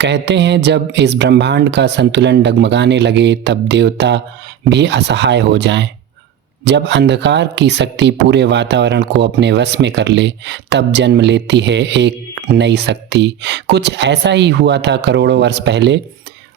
कहते हैं जब इस ब्रह्मांड का संतुलन डगमगाने लगे तब देवता भी असहाय हो जाएं। जब अंधकार की शक्ति पूरे वातावरण को अपने वश में कर ले तब जन्म लेती है एक नई शक्ति। कुछ ऐसा ही हुआ था करोड़ों वर्ष पहले।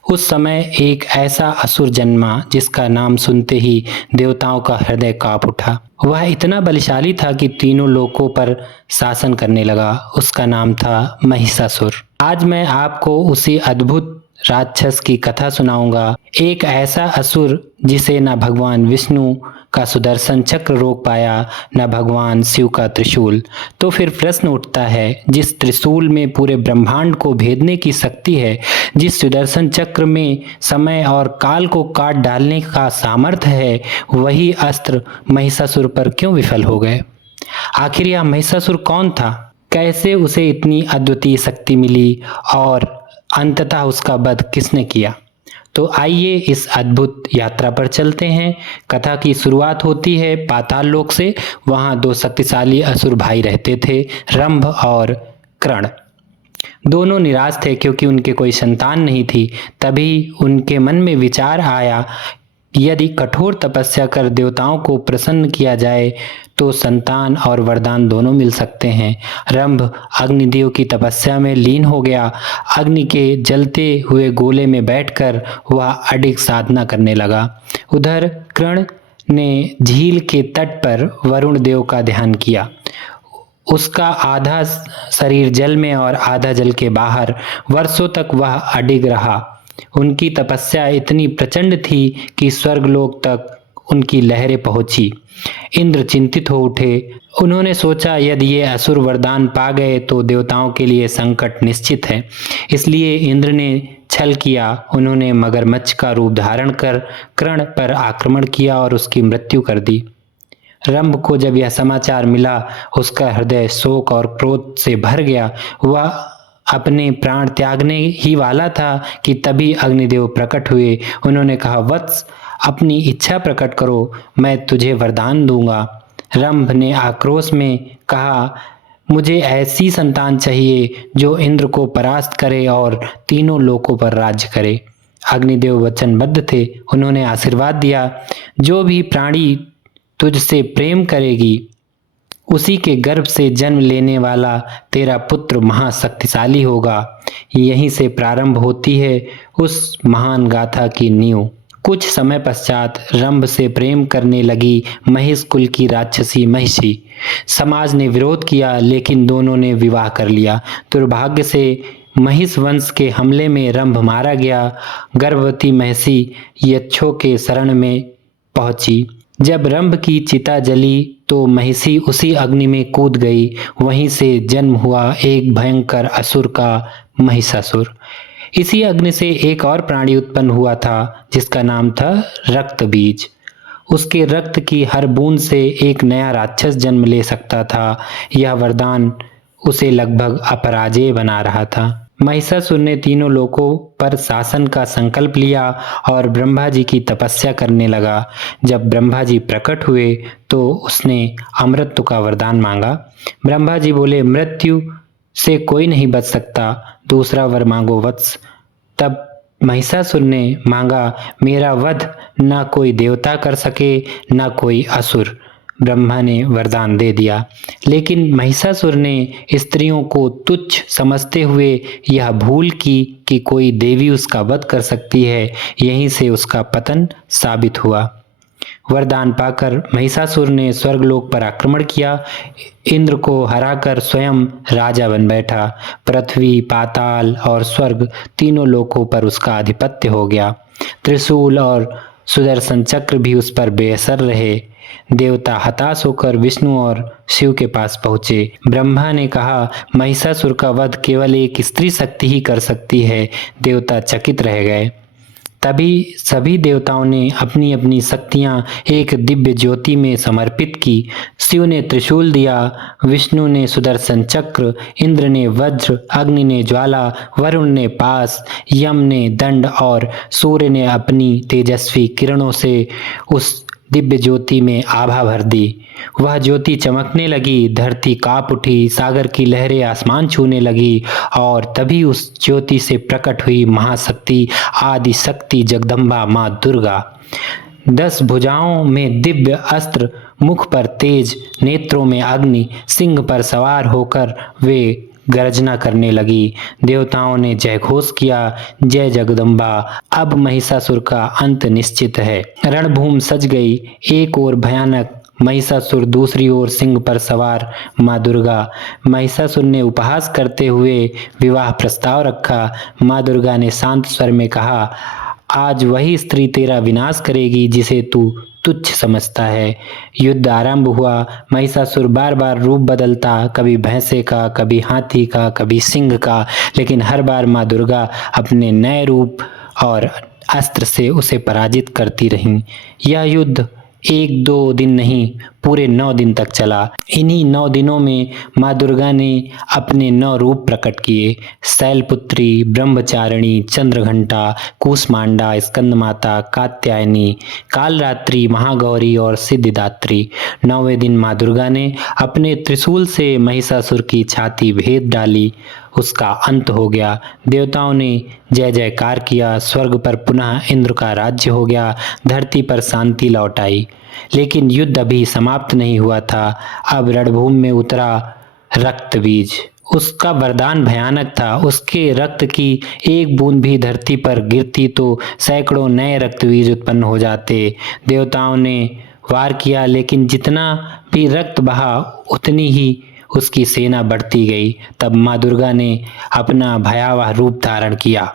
उस समय एक ऐसा असुर जन्मा जिसका नाम सुनते ही देवताओं का हृदय कांप उठा। वह इतना बलशाली था कि तीनों लोकों पर शासन करने लगा। उसका नाम था महिषासुर। आज मैं आपको उसी अद्भुत राक्षस की कथा सुनाऊंगा। एक ऐसा असुर जिसे न भगवान विष्णु का सुदर्शन चक्र रोक पाया, न भगवान शिव का त्रिशूल। तो फिर प्रश्न उठता है, जिस त्रिशूल में पूरे ब्रह्मांड को भेदने की शक्ति है, जिस सुदर्शन चक्र में समय और काल को काट डालने का सामर्थ्य है, वही अस्त्र महिषासुर पर क्यों विफल हो गए? आखिर यह महिषासुर कौन था? कैसे उसे इतनी अद्वितीय शक्ति मिली और अंततः उसका वध किसने किया? तो आइए इस अद्भुत यात्रा पर चलते हैं। कथा की शुरुआत होती है पाताल लोक से। वहां दो शक्तिशाली असुर भाई रहते थे, रंभ और कर्ण। दोनों निराश थे क्योंकि उनके कोई संतान नहीं थी। तभी उनके मन में विचार आया, यदि कठोर तपस्या कर देवताओं को प्रसन्न किया जाए तो संतान और वरदान दोनों मिल सकते हैं। रंभ अग्निदेव की तपस्या में लीन हो गया। अग्नि के जलते हुए गोले में बैठकर वह अडिग साधना करने लगा। उधर कर्ण ने झील के तट पर वरुण देव का ध्यान किया। उसका आधा शरीर जल में और आधा जल के बाहर। वर्षों तक वह अडिग रहा। उनकी तपस्या इतनी प्रचंड थी कि स्वर्गलोक तक उनकी लहरें पहुंची। इंद्र चिंतित हो उठे। उन्होंने सोचा, यदि ये असुर वरदान पा गए तो देवताओं के लिए संकट निश्चित है। इसलिए इंद्र ने छल किया। उन्होंने मगरमच्छ का रूप धारण कर कर्ण पर आक्रमण किया और उसकी मृत्यु कर दी। रंभ को जब यह समाचार मिला, उसका हृदय शोक और क्रोध से भर गया। वह अपने प्राण त्यागने ही वाला था कि तभी अग्निदेव प्रकट हुए। उन्होंने कहा, वत्स, अपनी इच्छा प्रकट करो, मैं तुझे वरदान दूंगा। रंभ ने आक्रोश में कहा, मुझे ऐसी संतान चाहिए जो इंद्र को परास्त करे और तीनों लोकों पर राज्य करे। अग्निदेव वचनबद्ध थे। उन्होंने आशीर्वाद दिया, जो भी प्राणी तुझसे प्रेम करेगी उसी के गर्भ से जन्म लेने वाला तेरा पुत्र महाशक्तिशाली होगा। यहीं से प्रारंभ होती है उस महान गाथा की नींव। कुछ समय पश्चात रंभ से प्रेम करने लगी महिष कुल की राक्षसी महिषी। समाज ने विरोध किया, लेकिन दोनों ने विवाह कर लिया। दुर्भाग्य से महिष वंश के हमले में रंभ मारा गया। गर्भवती महिषी यक्षों के शरण में पहुंची। जब रंभ की चिता जली तो महिषी उसी अग्नि में कूद गई। वहीं से जन्म हुआ एक भयंकर असुर का महिषासुर। इसी अग्नि से एक और प्राणी उत्पन्न हुआ था जिसका नाम था रक्त बीज। उसके रक्त की हर बूंद से एक नया राक्षस जन्म ले सकता था। यह वरदान उसे लगभग अपराजेय बना रहा था। महिषासुर ने तीनों लोकों पर शासन का संकल्प लिया और ब्रह्मा जी की तपस्या करने लगा। जब ब्रह्मा जी प्रकट हुए तो उसने अमृत का वरदान मांगा। ब्रह्मा जी बोले, मृत्यु से कोई नहीं बच सकता, दूसरा वर मांगो वत्स। तब महिषासुर ने मांगा, मेरा वध न कोई देवता कर सके न कोई असुर। ब्रह्मा ने वरदान दे दिया, लेकिन महिषासुर ने स्त्रियों को तुच्छ समझते हुए यह भूल की कि कोई देवी उसका वध कर सकती है। यहीं से उसका पतन साबित हुआ। वरदान पाकर महिषासुर ने स्वर्गलोक पर आक्रमण किया। इंद्र को हराकर स्वयं राजा बन बैठा। पृथ्वी, पाताल और स्वर्ग तीनों लोकों पर उसका आधिपत्य हो गया। त्रिशूल और सुदर्शन चक्र भी उस पर बेअसर रहे। देवता हताश होकर विष्णु और शिव के पास पहुंचे। ब्रह्मा ने कहा, महिषासुर का वध केवल एक स्त्री शक्ति ही कर सकती है। देवता चकित रह गए। तभी सभी देवताओं ने अपनी अपनी शक्तियां एक दिव्य ज्योति में समर्पित की। शिव ने त्रिशूल दिया, विष्णु ने सुदर्शन चक्र, इंद्र ने वज्र, अग्नि ने ज्वाला, वरुण ने पास, यम ने दंड और सूर्य ने अपनी तेजस्वी किरणों से उस दिव्य ज्योति में आभा भर दी। वह ज्योति चमकने लगी, धरती कांप उठी, सागर की लहरें आसमान छूने लगी और तभी उस ज्योति से प्रकट हुई महाशक्ति आदि शक्ति जगदम्बा माँ दुर्गा। 10 भुजाओं में दिव्य अस्त्र, मुख पर तेज, नेत्रों में अग्नि, सिंह पर सवार होकर वे गर्जना करने लगी। देवताओं ने जयघोष किया, जय जगदम्बा, अब महिषासुर का अंत निश्चित है। रणभूमि सज गई, एक ओर भयानक महिषासुर, दूसरी ओर सिंह पर सवार माँ दुर्गा। महिषासुर ने उपहास करते हुए विवाह प्रस्ताव रखा। माँ दुर्गा ने शांत स्वर में कहा, आज वही स्त्री तेरा विनाश करेगी जिसे तू तुच्छ समझता है। युद्ध आरंभ हुआ। महिषासुर बार बार रूप बदलता, कभी भैंसे का, कभी हाथी का, कभी सिंह का, लेकिन हर बार माँ दुर्गा अपने नए रूप और अस्त्र से उसे पराजित करती रहीं। यह युद्ध 1-2 दिन नहीं, पूरे 9 दिन तक चला। इन्हीं 9 दिनों में माँ दुर्गा ने अपने 9 रूप प्रकट किए। शैलपुत्री, ब्रह्मचारिणी, चंद्रघंटा, कूष्मांडा, स्कंदमाता, कात्यायनी, कालरात्रि, महागौरी और सिद्धिदात्री। 9वें दिन माँ दुर्गा ने अपने त्रिशूल से महिषासुर की छाती भेद डाली। उसका अंत हो गया। देवताओं ने जय जयकार किया। स्वर्ग पर पुनः इंद्र का राज्य हो गया। धरती पर शांति लौट आई। लेकिन युद्ध अभी समाप्त नहीं हुआ था। अब रणभूमि में उतरा रक्त बीज। उसका वरदान भयानक था। उसके रक्त की एक बूंद भी धरती पर गिरती तो सैकड़ों नए रक्त बीज उत्पन्न हो जाते। देवताओं ने वार किया, लेकिन जितना भी रक्त बहा उतनी ही उसकी सेना बढ़ती गई। तब माँ दुर्गा ने अपना भयावह रूप धारण किया।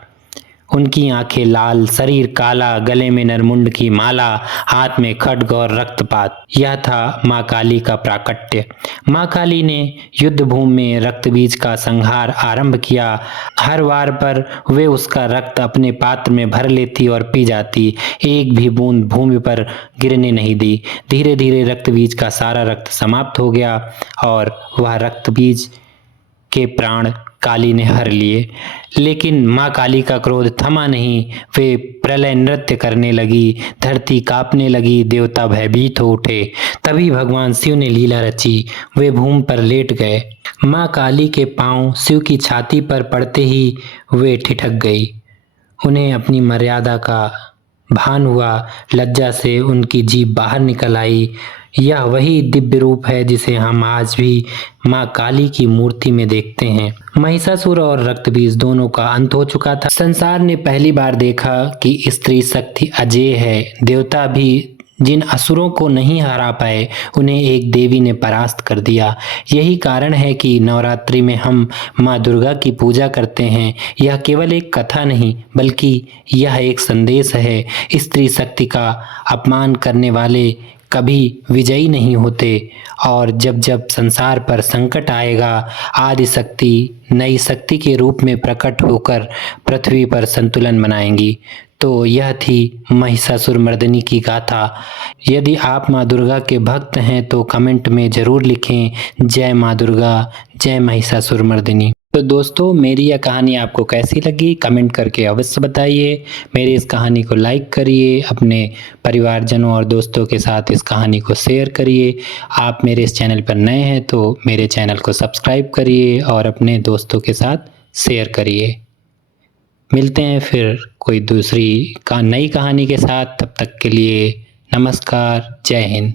उनकी आंखें लाल, शरीर काला, गले में नरमुंड की माला, हाथ में खड्ग और रक्तपात। यह था माँ काली का प्राकट्य। माँ काली ने युद्ध भूमि में रक्त बीज का संहार आरंभ किया। हर वार पर वे उसका रक्त अपने पात्र में भर लेती और पी जाती। एक भी बूंद भूमि पर गिरने नहीं दी। धीरे धीरे रक्त बीज का सारा रक्त समाप्त हो गया और वह रक्त बीज के प्राण काली ने हर लिए। लेकिन माँ काली का क्रोध थमा नहीं। वे प्रलय नृत्य करने लगी, धरती कांपने लगी, देवता भयभीत हो उठे। तभी भगवान शिव ने लीला रची। वे भूमि पर लेट गए। माँ काली के पांव शिव की छाती पर पड़ते ही वे ठिठक गई। उन्हें अपनी मर्यादा का भान हुआ। लज्जा से उनकी जीभ बाहर निकल आई। यह वही दिव्य रूप है जिसे हम आज भी माँ काली की मूर्ति में देखते हैं। महिषासुर और रक्तबीज दोनों का अंत हो चुका था। संसार ने पहली बार देखा कि स्त्री शक्ति अजेय है। देवता भी जिन असुरों को नहीं हरा पाए, उन्हें एक देवी ने परास्त कर दिया। यही कारण है कि नवरात्रि में हम माँ दुर्गा की पूजा करते हैं। यह केवल एक कथा नहीं, बल्कि यह एक संदेश है। स्त्री शक्ति का अपमान करने वाले कभी विजयी नहीं होते और जब जब संसार पर संकट आएगा, आदि शक्ति नई शक्ति के रूप में प्रकट होकर पृथ्वी पर संतुलन बनाएंगी। तो यह थी महिषासुर मर्दिनी की गाथा। यदि आप माँ दुर्गा के भक्त हैं तो कमेंट में ज़रूर लिखें, जय माँ दुर्गा, जय महिषासुर मर्दिनी। तो दोस्तों, मेरी यह कहानी आपको कैसी लगी कमेंट करके अवश्य बताइए। मेरी इस कहानी को लाइक करिए, अपने परिवारजनों और दोस्तों के साथ इस कहानी को शेयर करिए। आप मेरे इस चैनल पर नए हैं तो मेरे चैनल को सब्सक्राइब करिए और अपने दोस्तों के साथ शेयर करिए। मिलते हैं फिर कोई दूसरी नई कहानी के साथ। तब तक के लिए नमस्कार, जय हिंद।